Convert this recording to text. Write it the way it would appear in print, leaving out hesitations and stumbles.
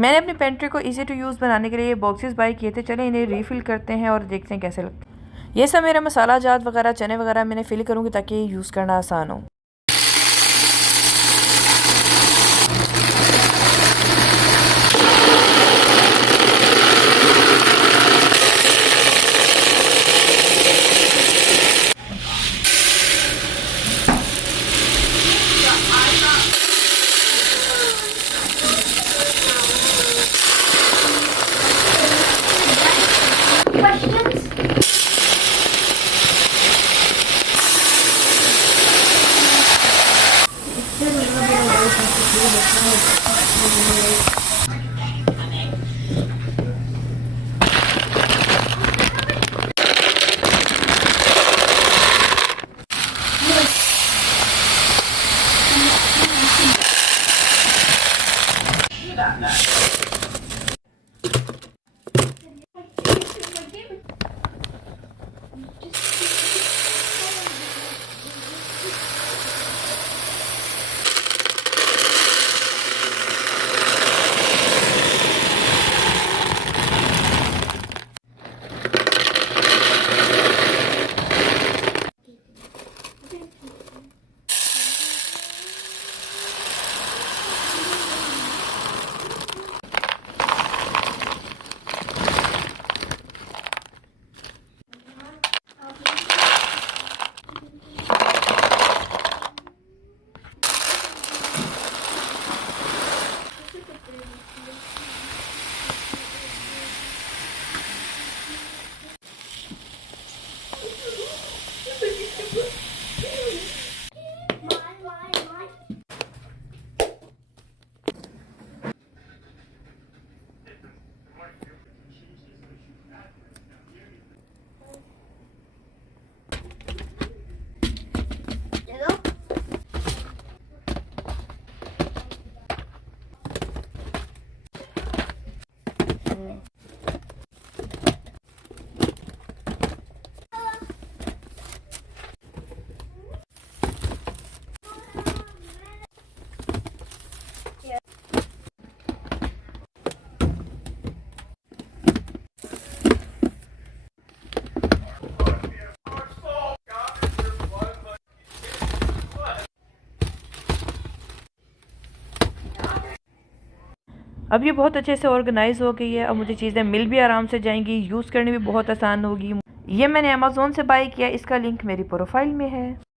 मैंने अपनी पेंट्री को इजी टू यूज़ बनाने के लिए ये बॉक्सेस बाय किए थे। चलें इन्हें रीफिल करते हैं और देखते हैं कैसे लगते हैं। ये सब मेरा मसाला जात वगैरह चने वगैरह मैंने फिल करूँगी ताकि ये यूज़ करना आसान हो। अब ये बहुत अच्छे से ऑर्गेनाइज हो गई है। अब मुझे चीज़ें मिल भी आराम से जाएंगी, यूज़ करनी भी बहुत आसान होगी। ये मैंने अमेज़ोन से बाय किया, इसका लिंक मेरी प्रोफाइल में है।